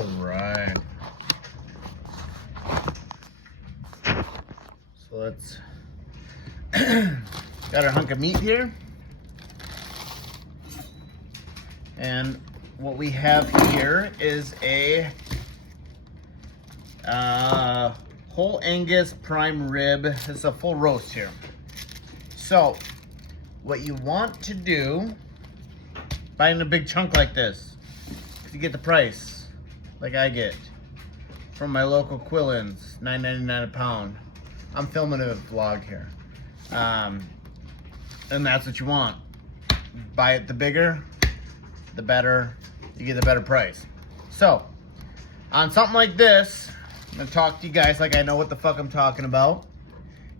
All right. So let's got our hunk of meat here. And what we have here is a whole Angus prime rib. It's a full roast here. So what you want to do, buying a big chunk like this, if you get the price like I get from my local Quillen's, $9.99 a pound. I'm filming a vlog here. And that's what you want. Buy it the bigger, the better, you get the better price. So, on something like this, I'm gonna talk to you guys like I know what the fuck I'm talking about,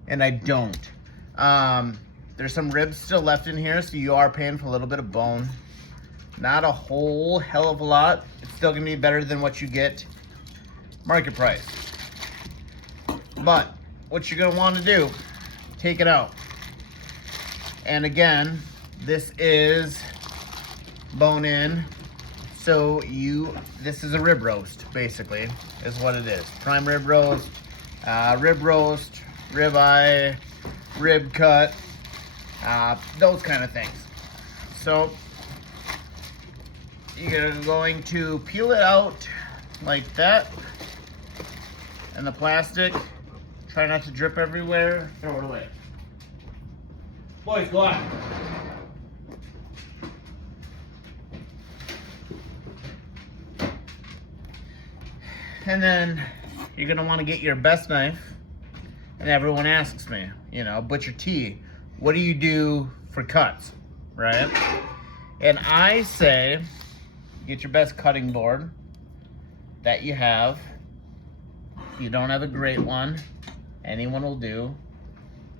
and I don't. There's some ribs still left in here, so you are paying for a little bit of bone. Not a whole hell of a lot. It's still gonna be better than what you get market price. But what you're gonna want to do, take it out. And again, this is bone in. So this is a rib roast, basically, is what it is. Prime rib roast, rib eye, rib cut, those kind of things. So you're going to peel it out like that. And the plastic, try not to drip everywhere, throw it away. Boys, go on. And then you're gonna wanna get your best knife. And everyone asks me, you know, Butcher T, what do you do for cuts, right? And I say, get your best cutting board that you have. If you don't have a great one, anyone will do.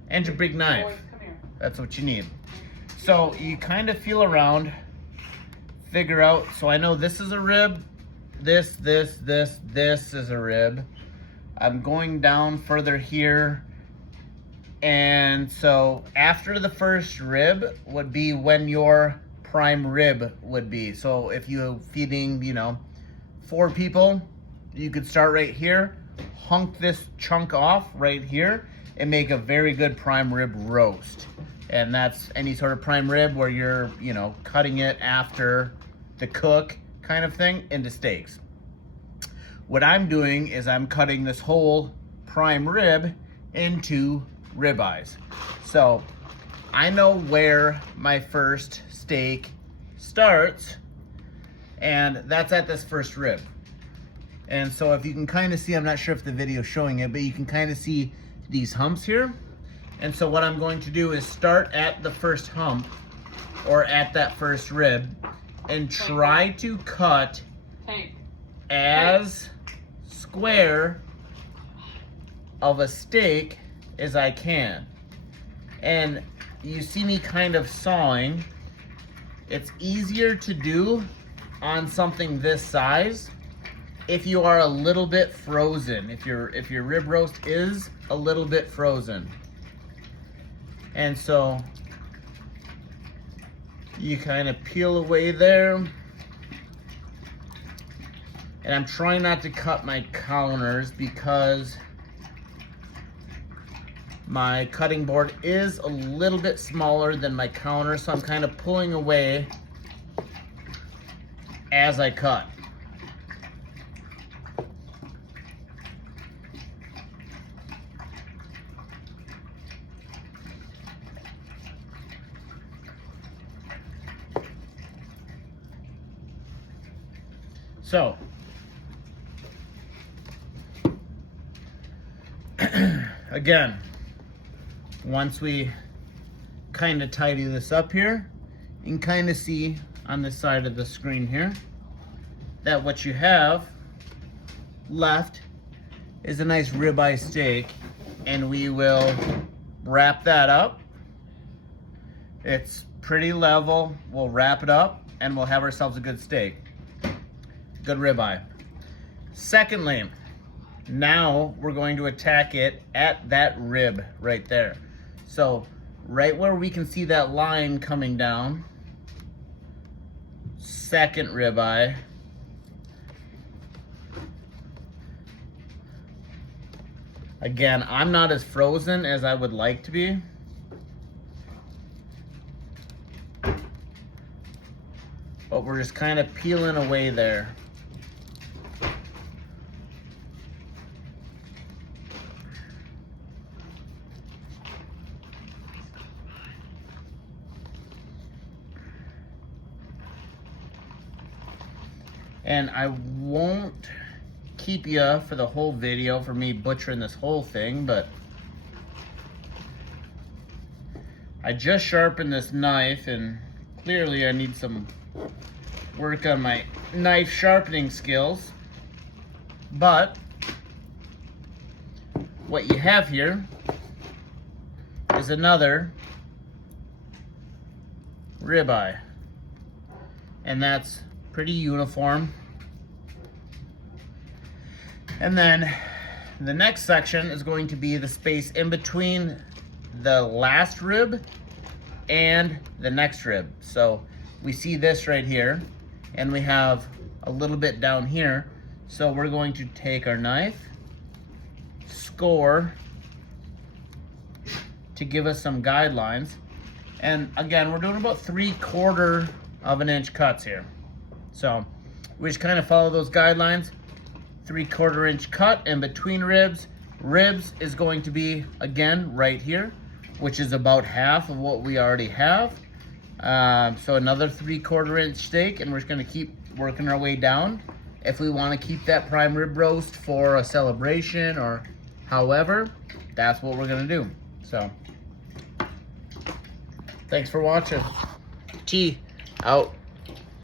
And your big knife. Boys, come here. That's what you need. So you kind of feel around, figure out, so I know this is a rib, this is a rib. I'm going down further here. And so after the first rib would be when your prime rib would be. So if you're feeding, you know, 4 people, you could start right here, hunk this chunk off right here, and make a very good prime rib roast. And that's any sort of prime rib where you're, you know, cutting it after the cook kind of thing into steaks. What I'm doing is I'm cutting this whole prime rib into ribeyes. So I know where my first steak starts, and that's at this first rib. And so if you can kind of see, I'm not sure if the video is showing it, but you can kind of see these humps here. And so what I'm going to do is start at the first hump or at that first rib and try to cut as square of a steak as I can. And you see me kind of sawing. It's easier to do on something this size if you are a little bit frozen, if your rib roast is a little bit frozen. And so you kind of peel away there. And I'm trying not to cut my counters because my cutting board is a little bit smaller than my counter, so I'm kind of pulling away as I cut. So, again, once we kind of tidy this up here, you can kind of see on this side of the screen here that what you have left is a nice ribeye steak, and we will wrap that up. It's pretty level. We'll wrap it up and we'll have ourselves a good steak. Good ribeye. Secondly, now we're going to attack it at that rib right there. So right where we can see that line coming down, second ribeye, Again, I'm not as frozen as I would like to be. But we're just kind of peeling away there. And I won't keep you for the whole video for me butchering this whole thing, but I just sharpened this knife, and clearly I need some work on my knife sharpening skills. But what you have here is another ribeye, and that's pretty uniform. And then the next section is going to be the space in between the last rib and the next rib. So we see this right here, and we have a little bit down here. So we're going to take our knife, score to give us some guidelines. And again, we're doing about 3/4 of an inch cuts here. So we just kind of follow those guidelines. 3/4 inch cut in between ribs. Ribs is going to be, again, right here, which is about half of what we already have. So another 3/4 inch steak, and we're just gonna keep working our way down. If we wanna keep that prime rib roast for a celebration or however, that's what we're gonna do. So, thanks for watching. T out.